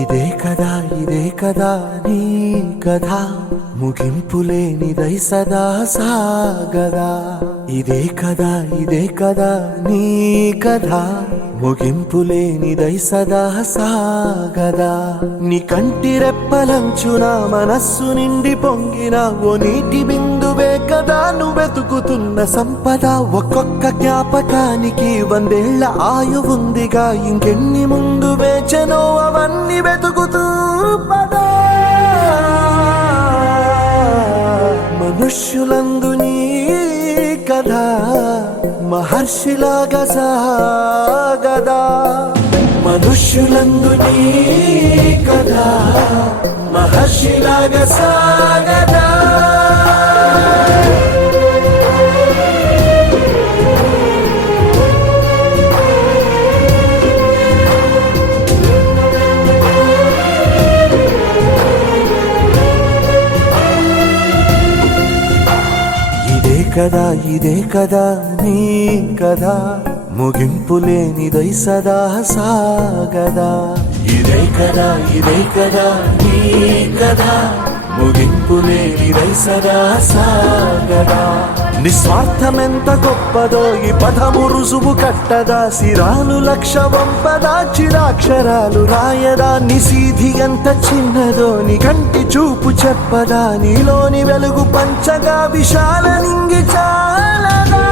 ఇదే కదా నీ కథ ముగింపులేనిదై సదా సాగదా. ఇదే కదా నీ కథ ముగింపులేనిదై సదా సాగదా. నీ కంటి రెప్పలంచున మనస్సు నిండి పొంగిన ఓ నీటి బిందువే కదా నువ్వెతుకుతున్న సంపద. ఒక్కొక్క జ్ఞాపకానికి 100 ఏళ్ల ఆయువుందిగా, ఇంకెన్ని ముందు వేచనో అవన్నీ వెతుకుతూ పదా. మనుష్యులందు నీ కథ మహర్షిలాగా సాగదా. మనుష్యులందు నీ కథ మహర్షిలాగా సాగదా. ఇదే కదా నీ కథ ముగింపులేనిదై సదా సాగదా. ఇదే కదా నీ కథ ముగింపులేనిదై సదా సాగదా. నిస్వార్థమెంత గొప్పదో ఈ పదము రుజువు కట్టదా. సిరాలు 1,00,000 వంపదా, చిరాక్షరాలు రాయదా. నిశీధి ఎంత చిన్నదో నీ కంటి చూపు చెప్పదా. నీలోని వెలుగు పంచగా విశాల నింగి చాలదా.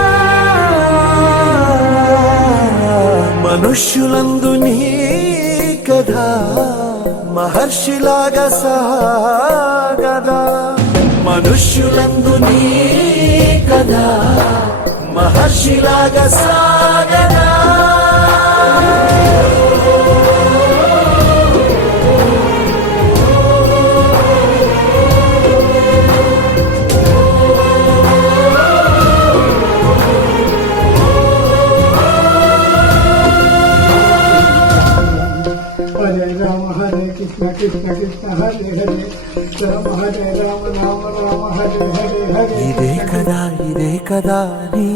మనుష్యులందు నీ కథ మహర్షిలాగా సాగదా. మనుష్యులందు నీ కథ మహర్షిలాగా సాగదా. కృష్ణ కృష్ణ హరే హరే రామ హరే రామ రామ రామ హరే హరే హరే. ఇదే కదా నీ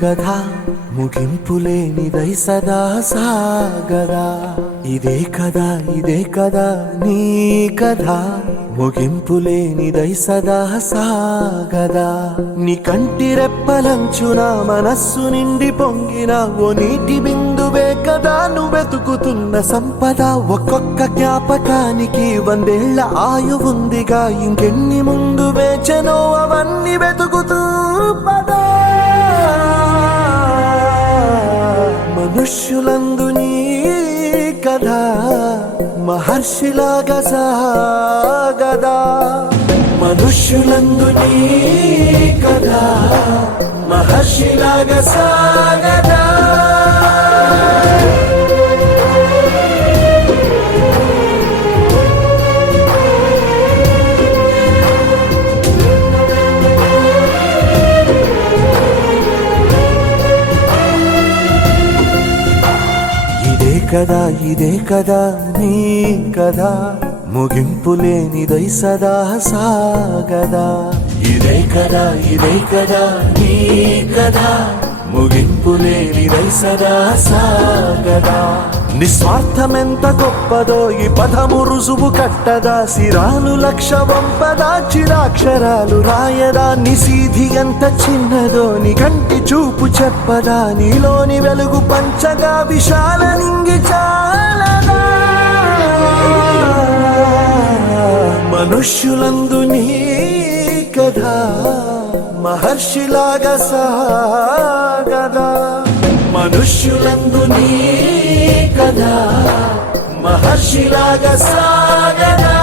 కథ ముగింపులేనిదై సదా సాగదా. ఇదే కదా నీ కథ ముగింపులేనిదై సదా సాగదా. నీ కంటి రెప్పలంచున మనస్సు నిండి పొంగిన ఓ నీటి బిందువే కదా నువ్వెతుకుతున్న సంపద. ఒక్కొక్క జ్ఞాపకానికి 100 ఏళ్ల ఆయువుందిగా, ఇంకెన్ని ముందు వేచనో అవన్నీ వెతుకుతూ పదా. మనుష్యులందు నీ కథ మహర్షిలాగా సాగదా. మనుష్యులందు నీ కథ మహర్షిలాగా సాగదా. ఇదే కదా నీ కథ ముగింపులేనిదై సదా సాగదా. ఇదే కదా నీ కథ ముగింపులేనిదై సదా సాగదా. నిస్వార్థమెంత గొప్పదో ఈ పదము రుజువు కట్టదా. సిరాలు 1,00,000 వంపదా, చిరాక్షరాలు రాయదా. నిశీధి ఎంత చిన్నదో నీ కంటి చూపు చెప్పదా. నీలోని వెలుగు పంచగా విశాల నింగి చాలదా. మనుష్యులందు నీ కథ మహర్షిలాగా సాగదా. మనుష్యులందు నీ కథ మహర్షిలాగా సాగదా.